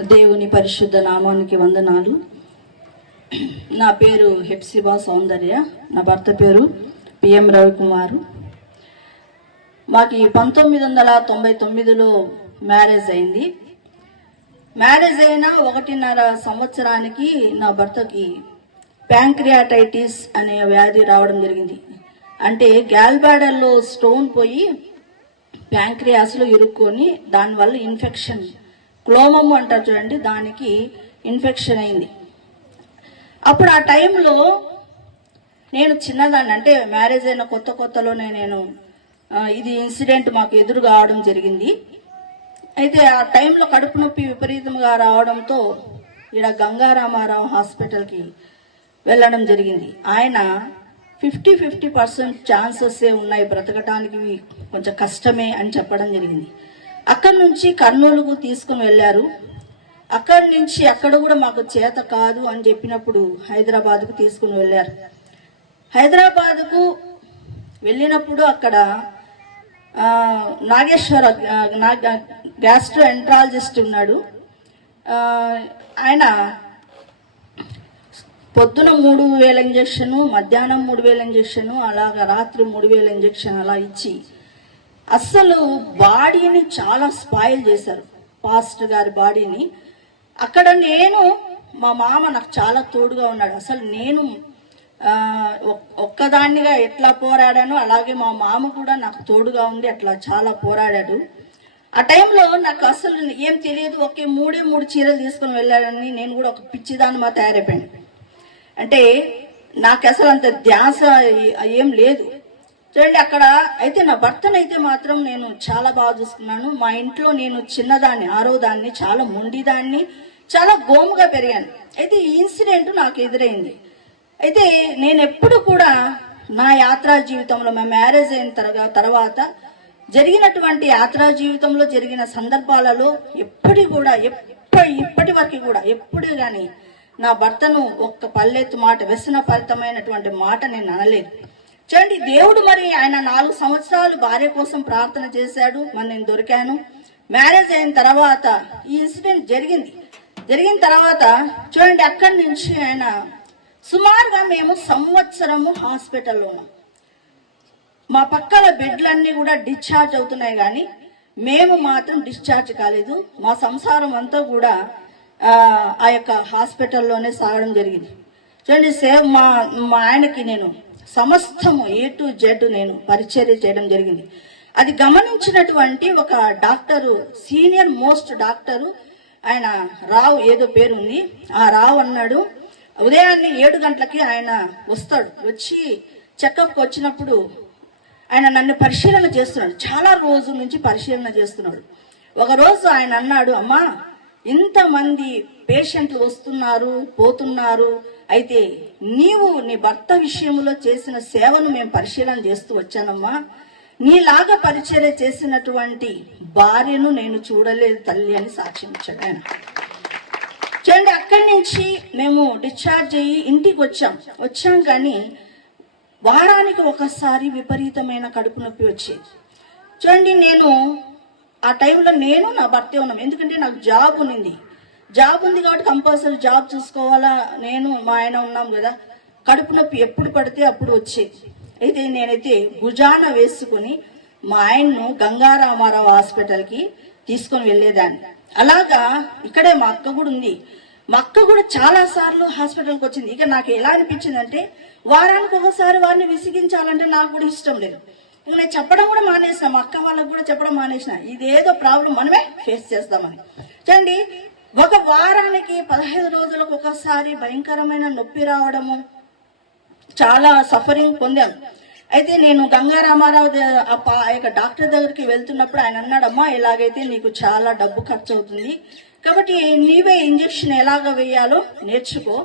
దేవుని పరిశుద్ధ నామానికి వందనాలు. నా పేరు హెప్సిబా సౌందర్య. నా భర్త పేరు పిఎం రవికుమార్. మాకు ఈ పంతొమ్మిది వందల తొంభై తొమ్మిదిలో మ్యారేజ్ అయింది. మ్యారేజ్ అయిన ఒకటిన్నర సంవత్సరానికి నా భర్తకి ప్యాంక్రియాటైటిస్ అనే వ్యాధి రావడం జరిగింది. అంటే గ్యాల్బాడల్లో స్టోన్ పోయి ప్యాంక్రియాస్లో ఇరుక్కొని దానివల్ల ఇన్ఫెక్షన్ క్లోమము అంటారు చూడండి దానికి ఇన్ఫెక్షన్ అయింది. అప్పుడు ఆ టైంలో నేను చిన్నదాన్ని అంటే మ్యారేజ్ అయిన కొత్త కొత్తలోనే నేను ఇది ఇన్సిడెంట్ మాకు ఎదురు కావడం జరిగింది. అయితే ఆ టైంలో కడుపు నొప్పి విపరీతంగా రావడంతో ఇక్కడ గంగారామారావు హాస్పిటల్కి వెళ్ళడం జరిగింది. ఆయన ఫిఫ్టీ ఫిఫ్టీ పర్సెంట్ ఛాన్సెస్ ఉన్నాయి బ్రతకటానికి కొంచెం కష్టమే అని చెప్పడం జరిగింది. అక్కడి నుంచి కర్నూలుకు తీసుకుని వెళ్ళారు. అక్కడి నుంచి అక్కడ కూడా మాకు చేత కాదు అని చెప్పినప్పుడు హైదరాబాద్కు తీసుకుని వెళ్ళారు. హైదరాబాద్కు వెళ్ళినప్పుడు అక్కడ నాగేశ్వర గ్యాస్ట్రో ఎంట్రాలజిస్ట్ ఉన్నాడు. ఆయన పొద్దున మూడు వేల ఇంజక్షను మధ్యాహ్నం మూడు వేల ఇంజక్షను అలాగా రాత్రి మూడు వేల ఇంజక్షన్ అలా ఇచ్చి అస్సలు బాడీని చాలా స్పాయిల్ చేశారు పాస్ట్ గారి బాడీని. అక్కడ నేను మా మామ నాకు చాలా తోడుగా ఉన్నాడు. అసలు నేను ఒక్కదాన్నిగా ఎట్లా పోరాడానో అలాగే మా మామ కూడా నాకు తోడుగా ఉంది అట్లా చాలా పోరాడాడు. ఆ టైంలో నాకు అసలు ఏం తెలియదు ఒకే మూడే మూడు చీరలు తీసుకొని వెళ్ళాడని నేను కూడా ఒక పిచ్చిదాన్ని మా తయారైపోయాను. అంటే నాకు అసలు అంత ధ్యాస ఏం లేదు. చూడండి అక్కడ అయితే నా భర్తనైతే మాత్రం నేను చాలా బాగా చూసుకున్నాను. మా ఇంట్లో నేను చిన్నదాన్ని ఆరో దాన్ని చాలా మొండిదాన్ని చాలా గోముగా పెరిగాను. అయితే ఈ ఇన్సిడెంట్ నాకు ఎదురైంది. అయితే నేను ఎప్పుడు కూడా నా యాత్రా జీవితంలో మా మ్యారేజ్ అయిన తర్వాత జరిగినటువంటి యాత్రా జీవితంలో జరిగిన సందర్భాలలో ఎప్పటి కూడా ఎప్పటి ఇప్పటి వరకు కూడా ఎప్పుడు కానీ నా భర్తను ఒక్క పల్లెత్తు మాట వ్యసన ఫలితమైనటువంటి మాట నేను అనలేదు. చూడండి దేవుడు మరి ఆయన నాలుగు సంవత్సరాలు భార్య కోసం ప్రార్థన చేశాడు. మరి నేను దొరికాను. మ్యారేజ్ అయిన తర్వాత ఈ ఇన్సిడెంట్ జరిగింది. జరిగిన తర్వాత చూడండి అక్కడి నుంచి ఆయన సుమారుగా మేము సంవత్సరము హాస్పిటల్లో ఉన్నాం. మా పక్కల బెడ్లన్నీ కూడా డిశ్చార్జ్ అవుతున్నాయి కానీ మేము మాత్రం డిశ్చార్జ్ కాలేదు. మా సంసారం అంతా కూడా ఆ, యొక్క హాస్పిటల్లోనే సాగడం జరిగింది. చూడండి సేవ్ మా మా ఆయనకి నేను సమస్తము ఏ టు జెడ్ నేను పరిచర్య చేయడం జరిగింది. అది గమనించినటువంటి ఒక డాక్టరు సీనియర్ మోస్ట్ డాక్టరు ఆయన రావు ఏదో పేరుంది. ఆ రావు అన్నాడు ఉదయాన్నే ఏడు గంటలకి ఆయన వస్తాడు. వచ్చి చెకప్కి వచ్చినప్పుడు ఆయన నన్ను పరిశీలన చేస్తున్నాడు. చాలా రోజుల నుంచి పరిశీలన చేస్తున్నాడు. ఒకరోజు ఆయన అన్నాడు అమ్మా ఇంతమంది పేషెంట్లు వస్తున్నారు పోతున్నారు. అయితే నీవు నీ భర్త విషయంలో చేసిన సేవను మేము పరిశీలన చేస్తూ వచ్చానమ్మా. నీలాగా పరిచర్య చేసినటువంటి భార్యను నేను చూడలేదు తల్లి అని సాక్ష్యం ఇచ్చాడు ఆయన. చూడండి అక్కడి నుంచి మేము డిశ్చార్జ్ అయ్యి ఇంటికి వచ్చాం. వచ్చాం కానీ వారానికి ఒకసారి విపరీతమైన కడుపు నొప్పి వచ్చేది చూడండి నేను ఆ టైంలో నేను నా భర్తే ఉన్నాం. ఎందుకంటే నాకు జాబ్ ఉన్నింది. జాబ్ ఉంది కాబట్టి కంపల్సరీ జాబ్ చూసుకోవాలా? నేను మా ఆయన ఉన్నాం కదా. కడుపు నొప్పి ఎప్పుడు పడితే అప్పుడు వచ్చేది. అయితే నేనైతే భుజాన వేసుకుని మా ఆయన్ను గంగారామారావు హాస్పిటల్కి తీసుకొని వెళ్ళేదాన్ని. అలాగా ఇక్కడే మా అక్క కూడా ఉంది. మా అక్క కూడా చాలా సార్లు హాస్పిటల్కి వచ్చింది. ఇక నాకు ఎలా అనిపించింది అంటే వారానికి ఒకసారి వారిని విసిగించాలంటే నాకు కూడా ఇష్టం లేదు. ఇక నేను చెప్పడం కూడా మానేసిన. మా అక్క వాళ్ళకి కూడా చెప్పడం మానేసిన. ఇదేదో ప్రాబ్లం మనమే ఫేస్ చేస్తామని. చూడండి ఒక వారానికి పదహైదు రోజులకు ఒకసారి భయంకరమైన నొప్పి రావడము చాలా సఫరింగ్ పొందాం. అయితే నేను గంగారామారావు ఆ ఆ యొక్క డాక్టర్ దగ్గరికి వెళ్తున్నప్పుడు ఆయన అన్నాడమ్మా ఇలాగైతే నీకు చాలా డబ్బు ఖర్చు అవుతుంది కాబట్టి నీవే ఇంజెక్షన్ ఎలాగ వేయాలో నేర్చుకో.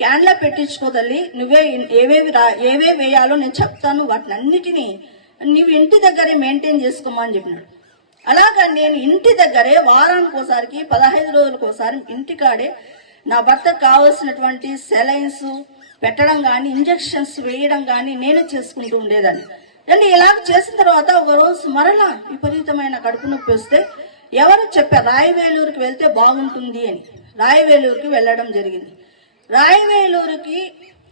క్యాన్లో పెట్టించుకో తల్లి. నువ్వే ఏవేవి రా ఏవే వేయాలో నేను చెప్తాను. వాటిని అన్నిటినీ నీవు ఇంటి దగ్గరే మెయింటైన్ చేసుకోమని చెప్పినాడు. అలాగా నేను ఇంటి దగ్గరే వారానికి ఒకసారికి పదహైదు రోజులకు ఒకసారి ఇంటికాడే నా భర్తకు కావాల్సినటువంటి సెలైన్స్ పెట్టడం కానీ ఇంజెక్షన్స్ వేయడం కానీ నేనే చేసుకుంటూ ఉండేదాన్ని. అండి ఇలాగ చేసిన తర్వాత ఒక రోజు మరలా విపరీతమైన కడుపు నొప్పి వస్తే ఎవరు చెప్పారు రాయవేలూరుకి వెళ్తే బాగుంటుంది అని. రాయవేలూరుకి వెళ్ళడం జరిగింది. రాయవేలూరుకి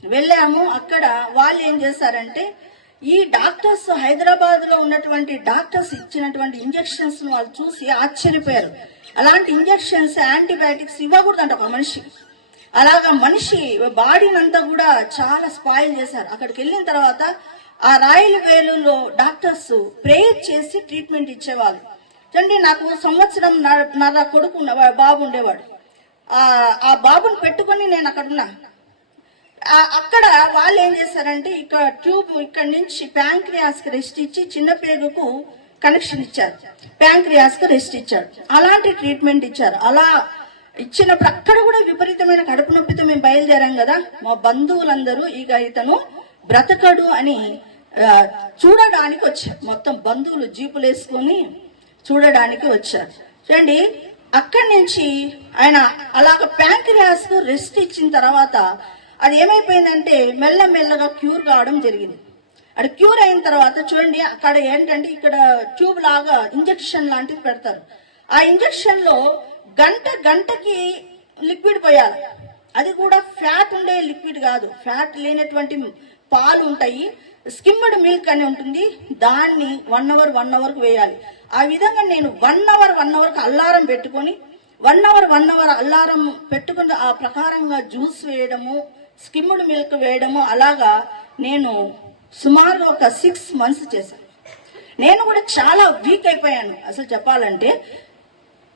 వెళ్ళాము. అక్కడ వాళ్ళు ఏం చేశారంటే ఈ డాక్టర్స్ హైదరాబాద్లో ఉన్నటువంటి డాక్టర్స్ ఇచ్చినటువంటి ఇంజెక్షన్స్ వాళ్ళు చూసి ఆశ్చర్యపోయారు. అలాంటి ఇంజెక్షన్స్ యాంటీబయాటిక్స్ ఇవ్వకూడదంట ఒక మనిషి. అలాగా మనిషి బాడీని అంతా కూడా చాలా స్పాయిల్ చేశారు. అక్కడికి వెళ్ళిన తర్వాత ఆ రాయల వేలులో డాక్టర్స్ ప్రేయర్ చేసి ట్రీట్మెంట్ ఇచ్చేవాళ్ళు. చూడండి నాకు సంవత్సరం నా- నా కొడుకు బాబు ఉండేవాడు. ఆ బాబుని పెట్టుకొని నేను అక్కడ ఉన్నా అక్కడ వాళ్ళు ఏం చేశారంటే ఇక్కడ ట్యూబ్ ఇక్కడ నుంచి ప్యాంక్రియాస్కి రెస్ట్ ఇచ్చి చిన్న పేగుకు కనెక్షన్ ఇచ్చారు. ప్యాంక్రియాస్కి రెస్ట్ ఇచ్చారు. అలాంటి ట్రీట్మెంట్ ఇచ్చారు. అలా ఇచ్చినప్పుడు అక్కడ కూడా విపరీతమైన కడుపు నొప్పితో మేము బయలుదేరాం కదా. మా బంధువులందరూ ఇక ఇతను బ్రతకడు అని చూడడానికి వచ్చారు. మొత్తం బంధువులు జీపులు వేసుకొని చూడడానికి వచ్చారు. చూడండి అక్కడి నుంచి ఆయన అలాగ ప్యాంక్రియాస్కు రెస్ట్ ఇచ్చిన తర్వాత అది ఏమైపోయిందంటే మెల్లమెల్లగా క్యూర్ కావడం జరిగింది. అది క్యూర్ అయిన తర్వాత చూడండి అక్కడ ఏంటంటే ఇక్కడ ట్యూబ్ లాగా ఇంజెక్షన్ లాంటిది పెడతారు. ఆ ఇంజక్షన్లో గంట గంటకి లిక్విడ్ పోయాలి. అది కూడా ఫ్యాట్ ఉండే లిక్విడ్ కాదు. ఫ్యాట్ లేనటువంటి పాలు ఉంటాయి. స్కిమ్డ్ మిల్క్ అని ఉంటుంది. దాన్ని వన్ అవర్ వన్ అవర్కు వేయాలి. ఆ విధంగా నేను వన్ అవర్ వన్ అవర్కి అల్లారం పెట్టుకొని one hour one hour alarm పెట్టుకుని ఆ ప్రకారంగా జ్యూస్ వేయడము స్కిమ్డ్ మిల్క్ వేయడము అలాగా నేను సుమారు ఒక సిక్స్ మంత్స్ చేశాను. నేను కూడా చాలా వీక్ అయిపోయాను. అసలు చెప్పాలంటే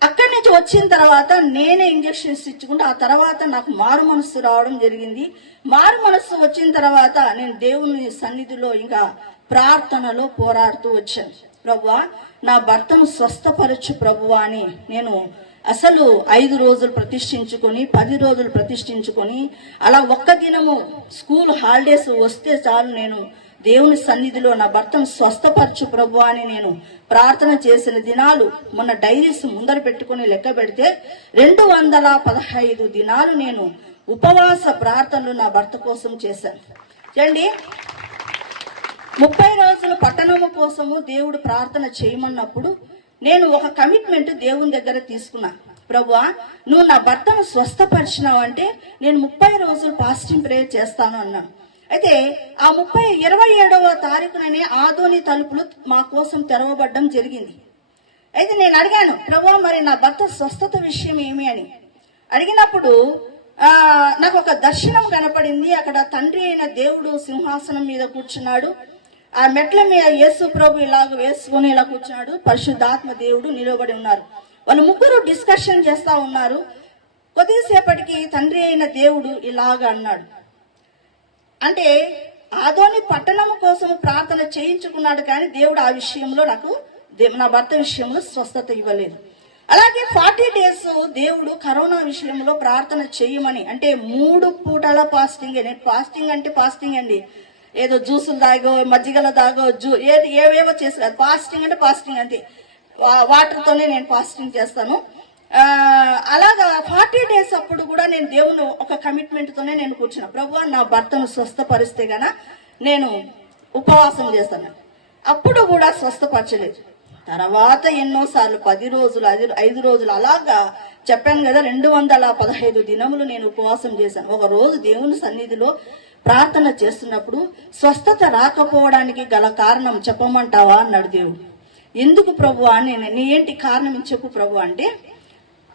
అక్కడి నుంచి వచ్చిన తర్వాత నేనే ఇంజక్షన్స్ ఇచ్చుకుంటే ఆ తర్వాత నాకు మారు మనస్సు రావడం జరిగింది. మారు మనస్సు వచ్చిన తర్వాత నేను దేవుని సన్నిధిలో ఇంకా ప్రార్థనలో పోరాడుతూ వచ్చాను. ప్రభువా నా భర్తను స్వస్థపరచు ప్రభువా అని నేను అసలు ఐదు రోజులు ప్రతిష్ఠించుకొని పది రోజులు ప్రతిష్ఠించుకొని అలా ఒక్క దినము స్కూల్ హాలిడేస్ వస్తే చాలు నేను దేవుని సన్నిధిలో నా భర్తను స్వస్థపరచు ప్రభు అని నేను ప్రార్థన చేసిన దినాలు మొన్న డైరీస్ ముందర పెట్టుకుని లెక్క పెడితే రెండు వందల పదహైదు దినాలు నేను ఉపవాస ప్రార్థనలు నా భర్త కోసం చేశాను. చూడండి ముప్పై రోజుల పట్టణము కోసము దేవుడు ప్రార్థన చేయమన్నప్పుడు నేను ఒక కమిట్మెంట్ దేవుని దగ్గర తీసుకున్నా. ప్రభువా నువ్వు నా భర్తను స్వస్థపరిచినావు అంటే నేను ముప్పై రోజులు పాస్టింగ్ ప్రేయర్ చేస్తాను అన్నాను. అయితే ఆ ముప్పై ఇరవై ఏడవ తారీఖుననే ఆదోని తలుపులు మా కోసం తెరవబడ్డం జరిగింది. అయితే నేను అడిగాను ప్రభు మరి నా భర్త స్వస్థత విషయం ఏమి అని? అడిగినప్పుడు నాకు ఒక దర్శనం కనపడింది. అక్కడ తండ్రి అయిన దేవుడు సింహాసనం మీద కూర్చున్నాడు. ఆ మెట్ల మీద యేసు ప్రభు ఇలాగ వేసుకుని ఇలా కూర్చున్నాడు. పరిశుద్ధాత్మ దేవుడు నిలబడి ఉన్నారు. వాళ్ళు ముగ్గురు డిస్కషన్ చేస్తా ఉన్నారు. కొద్దిసేపటికి తండ్రి అయిన దేవుడు ఇలాగ అన్నాడు. అంటే ఆదోని పట్టణం కోసం ప్రార్థన చేయించుకున్నాడు కానీ దేవుడు ఆ విషయంలో నాకు దే- నా భర్త విషయంలో స్వస్థత ఇవ్వలేదు. అలాగే ఫార్టీ డేస్ దేవుడు కరోనా విషయంలో ప్రార్థన చేయమని అంటే మూడు పూటల ఫాస్టింగ్ ఫాస్టింగ్ అంటే ఫాస్టింగ్ అండి. ఏదో జ్యూసులు తాగో మజ్జిగలు తాగో జూ ఏది ఏవేవో చేసి ఫాస్టింగ్ అంటే ఫాస్టింగ్ అంతే. వా- నేను ఫాస్టింగ్ చేస్తాను. అలాగా ఫార్టీ డేస్ అప్పుడు కూడా నేను దేవుని ఒక కమిట్మెంట్తోనే నేను కూర్చున్నా. ప్రభు నా భర్తను స్వస్థపరిస్తే గన నేను ఉపవాసం చేస్తాను. అప్పుడు కూడా స్వస్థపరచలేదు. తర్వాత ఎన్నోసార్లు పది రోజులు ఐదు ఐదు రోజులు అలాగా చెప్పాను కదా రెండు వందల పదహైదు దినములు నేను ఉపవాసం చేశాను. ఒక రోజు దేవుని సన్నిధిలో ప్రార్థన చేస్తున్నప్పుడు స్వస్థత రాకపోవడానికి గల కారణం చెప్పమంటావా అన్నాడు దేవుడు. ఎందుకు ప్రభు అని నీ ఏంటి కారణం చెప్పు ప్రభు అంటే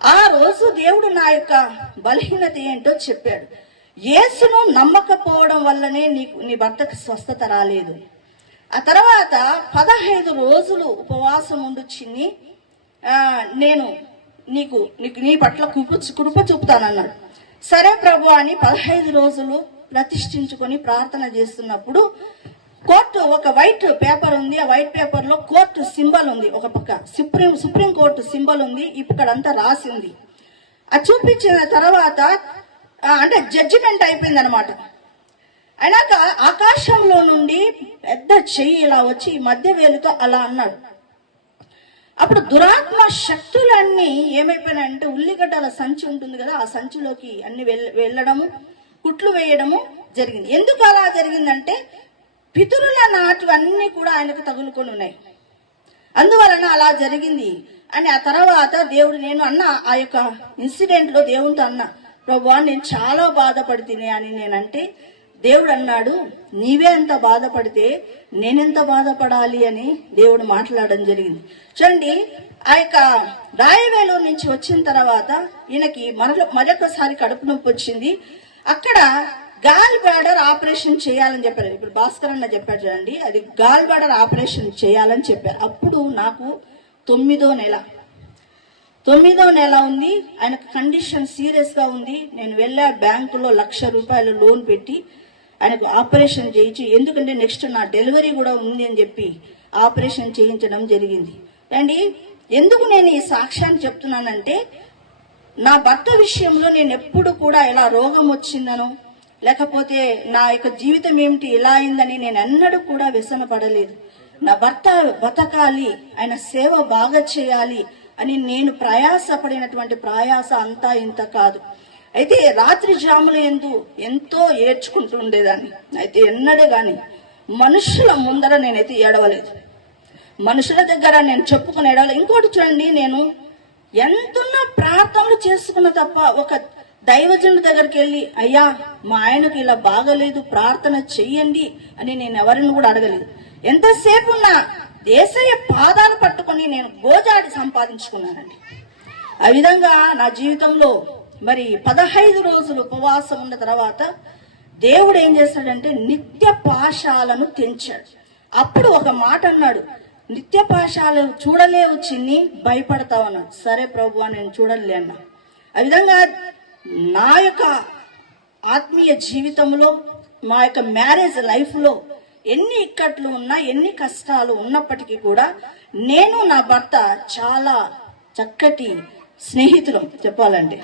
ఆ రోజు దేవుడు నా యొక్క బలహీనత ఏంటో చెప్పాడు. యేసును నమ్మకపోవడం వల్లనే నీకు నీ భర్తకు స్వస్థత రాలేదు. ఆ తర్వాత పదహైదు రోజులు ఉపవాసం ఉండు చిన్ని నేను నీకు నీకు నీ పట్ల కృప కృప చూపుతానన్నాడు. సరే ప్రభు అని పదహైదు రోజులు ప్రతిష్ఠించుకొని ప్రార్థన చేస్తున్నప్పుడు కోర్టు ఒక వైట్ పేపర్ ఉంది. ఆ వైట్ పేపర్లో కోర్టు సింబల్ ఉంది. ఒక పక్క సుప్రీం సుప్రీం కోర్టు సింబల్ ఉంది. ఇక్కడంతా రాసి ఉంది అది చూపించిన తర్వాత అంటే జడ్జిమెంట్ అయిపోయింది అనమాట అయినాక ఆకాశంలో నుండి పెద్ద చెయ్యి ఇలా వచ్చి మధ్య వేలుతో అలా అన్నాడు. అప్పుడు దురాత్మ శక్తులన్నీ ఏమైపోయినాయంటే ఉల్లిగడ్డల సంచి ఉంటుంది కదా ఆ సంచిలోకి అన్ని వెళ్ళ- వెళ్ళడము కుట్లు వేయడము జరిగింది. ఎందుకు అలా జరిగిందంటే పితరుల నాటివన్నీ కూడా ఆయనకు తగులుకొని ఉన్నాయి. అందువలన అలా జరిగింది అని ఆ తర్వాత దేవుడు నేను అన్న ఆ యొక్క ఇన్సిడెంట్లో దేవునితో అన్న ప్రభు నేను చాలా బాధపడితేనే అని నేనంటే దేవుడు అన్నాడు నీవే అంత బాధపడితే నేనెంత బాధపడాలి అని దేవుడు మాట్లాడడం జరిగింది. చూడండి ఆ యొక్క రాయవేలు నుంచి వచ్చిన తర్వాత ఈయనకి మరల మరొకసారి కడుపు నొప్పి వచ్చింది. అక్కడ గాల్ బ్లాడర్ ఆపరేషన్ చేయాలని చెప్పారు. ఇప్పుడు భాస్కర్ అన్న చెప్పారు చూడండి అది గాల్ బ్లాడర్ ఆపరేషన్ చేయాలని చెప్పారు. అప్పుడు నాకు తొమ్మిదో నెల. తొమ్మిదో నెల ఉంది ఆయనకు కండిషన్ సీరియస్గా ఉంది. నేను వెళ్ళా బ్యాంకులో లక్ష రూపాయలు లోన్ పెట్టి ఆయనకు ఆపరేషన్ చేయించి ఎందుకంటే నెక్స్ట్ నా డెలివరీ కూడా ఉంది అని చెప్పి ఆపరేషన్ చేయించడం జరిగింది. అండి ఎందుకు నేను ఈ సాక్ష్యాన్ని చెప్తున్నానంటే నా భర్త విషయంలో నేను ఎప్పుడు కూడా ఇలా రోగం వచ్చిందనో లేకపోతే నా యొక్క జీవితం ఏమిటి ఇలా అయిందని నేను ఎన్నడూ కూడా వ్యసన పడలేదు నా భర్త బతకాలి ఆయన సేవ బాగా చేయాలి అని నేను ప్రయాసపడినటువంటి ప్రయాస అంతా ఇంత కాదు. అయితే రాత్రి జాములు ఎందు ఎంతో ఏడ్చుకుంటూ ఉండేదాన్ని అయితే ఎన్నడే గాని మనుషుల ముందర నేనైతే ఏడవలేదు. మనుషుల దగ్గర నేను చెప్పుకుని ఏడవలేదు. ఇంకోటి చూడండి నేను ఎంతున్నా ప్రార్థనలు చేసుకున్న తప్ప ఒక దైవజనుడి దగ్గరికి వెళ్ళి అయ్యా మా ఆయనకు ఇలా బాగలేదు ప్రార్థన చెయ్యండి అని నేను ఎవరిని కూడా అడగలేదు. ఎంతసేపు ఉన్నా దేశయ్య పాదాలు పట్టుకొని నేను గోజాడి సంపాదించుకున్నానండి. ఆ విధంగా నా జీవితంలో మరి పదహైదు రోజులు ఉపవాసం ఉన్న తర్వాత దేవుడు ఏం చేశాడంటే నిత్య పాశాలను తెంచాడు. అప్పుడు ఒక మాట అన్నాడు నిత్య పాశాలు చూడలేవు చిన్ని భయపడతా ఉన్నా సరే ప్రభు నేను చూడలే అన్న. ఆ విధంగా నా యొక్క ఆత్మీయ జీవితంలో మా యొక్క మ్యారేజ్ లైఫ్లో ఎన్ని ఇక్కట్లు ఉన్నా ఎన్ని కష్టాలు ఉన్నప్పటికీ కూడా నేను నా భర్త చాలా చక్కటి స్నేహితులం చెప్పాలండి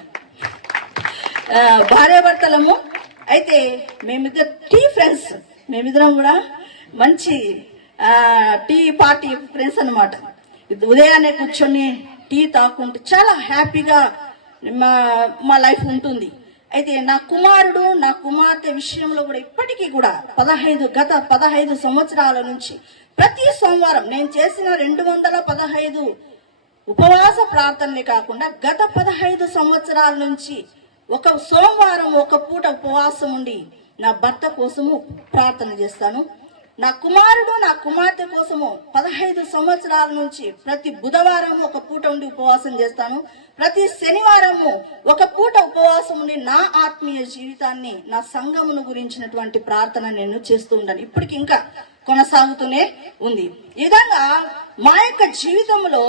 భార్యాభర్తలము అయితే మేమిద్దరు టీ ఫ్రెండ్స్. మేమిద్దరం కూడా మంచి టీ పార్టీ ఫ్రెండ్స్ అనమాట ఉదయాన్నే కూర్చొని టీ తాకుంటూ చాలా హ్యాపీగా మా మా లైఫ్ ఉంటుంది. అయితే నా కుమారుడు నా కుమార్తె విషయంలో కూడా ఇప్పటికీ కూడా పదహైదు గత పదహైదు సంవత్సరాల నుంచి ప్రతి సోమవారం నేను చేసిన రెండు వందల పదహైదు ఉపవాస ప్రార్థనలే కాకుండా గత పదహైదు సంవత్సరాల నుంచి ఒక సోమవారం ఒక పూట ఉపవాసం ఉండి నా భర్త కోసము ప్రార్థన చేస్తాను. నా కుమారుడు నా కుమార్తె కోసము పదహైదు సంవత్సరాల నుంచి ప్రతి బుధవారం ఒక పూట ఉండి ఉపవాసం చేస్తాను. ప్రతి శనివారము ఒక పూట ఉపవాసం ఉండి నా ఆత్మీయ జీవితాన్ని నా సంఘమును గురించినటువంటి ప్రార్థన నేను చేస్తూ ఉంటాను ఇప్పటికి ఇంకా కొనసాగుతూనే ఉంది. ఈ విధంగా మా యొక్క జీవితంలో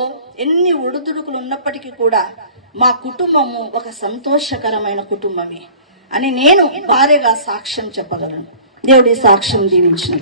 ఎన్ని ఒడిదుడుకులు ఉన్నప్పటికీ కూడా మా కుటుంబము ఒక సంతోషకరమైన కుటుంబమే అని నేను భార్యగా సాక్ష్యం చెప్పగలను. దేవుడి సాక్ష్యం దీవించిన.